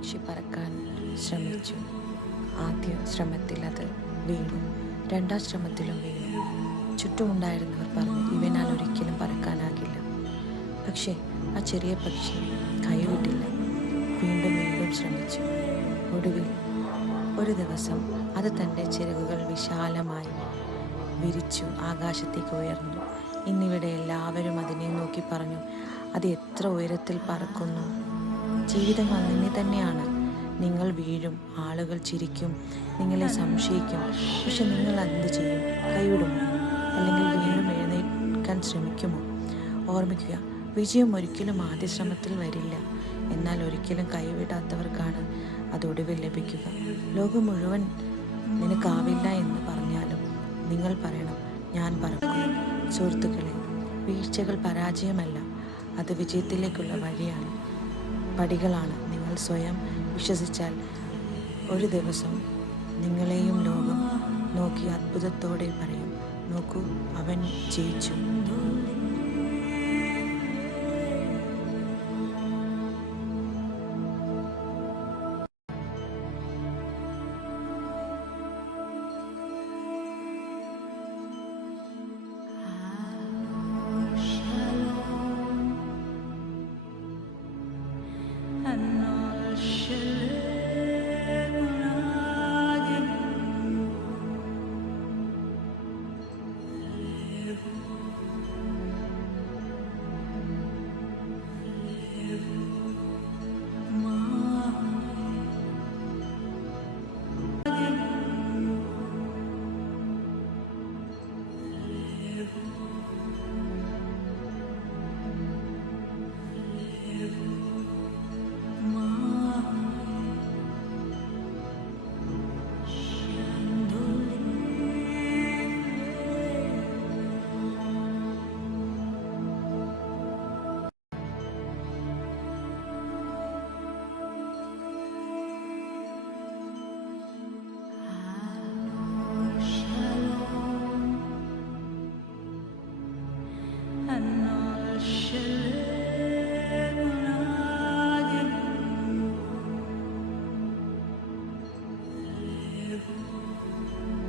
പക്ഷി പറക്കാൻ ശ്രമിച്ചു. ആദ്യ ശ്രമത്തിൽ അത് വീണു, രണ്ടാം ശ്രമത്തിലും വീണു. ചുറ്റുമുണ്ടായിരുന്നവർ പറഞ്ഞു, ഇവനാൽ ഒരിക്കലും പറക്കാനാകില്ല. പക്ഷേ ആ ചെറിയ പക്ഷി കൈവിട്ടില്ല. വീണ്ടും വീണ്ടും ശ്രമിച്ചു. ഒടുവിൽ ഒരു ദിവസം അത് തൻ്റെ ചിറകുകൾ വിശാലമായി വിരിച്ചു ആകാശത്തേക്ക് ഉയർന്നു. ഇന്നിവിടെ എല്ലാവരും അതിനെ നോക്കി പറഞ്ഞു, അത് എത്ര ഉയരത്തിൽ പറക്കുന്നു. ജീവിതം അങ്ങനെ തന്നെയാണ്. നിങ്ങൾ വീഴും, ആളുകൾ ചിരിക്കും, നിങ്ങളെ സംശയിക്കും. പക്ഷെ നിങ്ങൾ എന്ത് ചെയ്യും? കൈവിടുമോ? അല്ലെങ്കിൽ വീണ്ടും എഴുന്നേൽക്കാൻ ശ്രമിക്കുമോ? ഓർമ്മിക്കുക, വിജയം ഒരിക്കലും ആദ്യ ശ്രമത്തിൽ വരില്ല. എന്നാൽ ഒരിക്കലും കൈവിടാത്തവർക്കാണ് അതൊടുവിൽ ലഭിക്കുക. ലോകം മുഴുവൻ നിനക്കാവില്ല എന്ന് പറഞ്ഞാലും നിങ്ങൾ പറയണം, ഞാൻ പറക്കും. സുഹൃത്തുക്കളെ, വീഴ്ചകൾ പരാജയമല്ല, അത് വിജയത്തിലേക്കുള്ള വഴിയാണ്, പടികളാണ്. നിങ്ങൾ സ്വയം വിശ്വസിച്ചാൽ ഒരു ദിവസം നിങ്ങളെയും ലോകം നോക്കി അത്ഭുതത്തോടെ പറയും, നോക്കൂ, അവൻ ജയിച്ചു. live.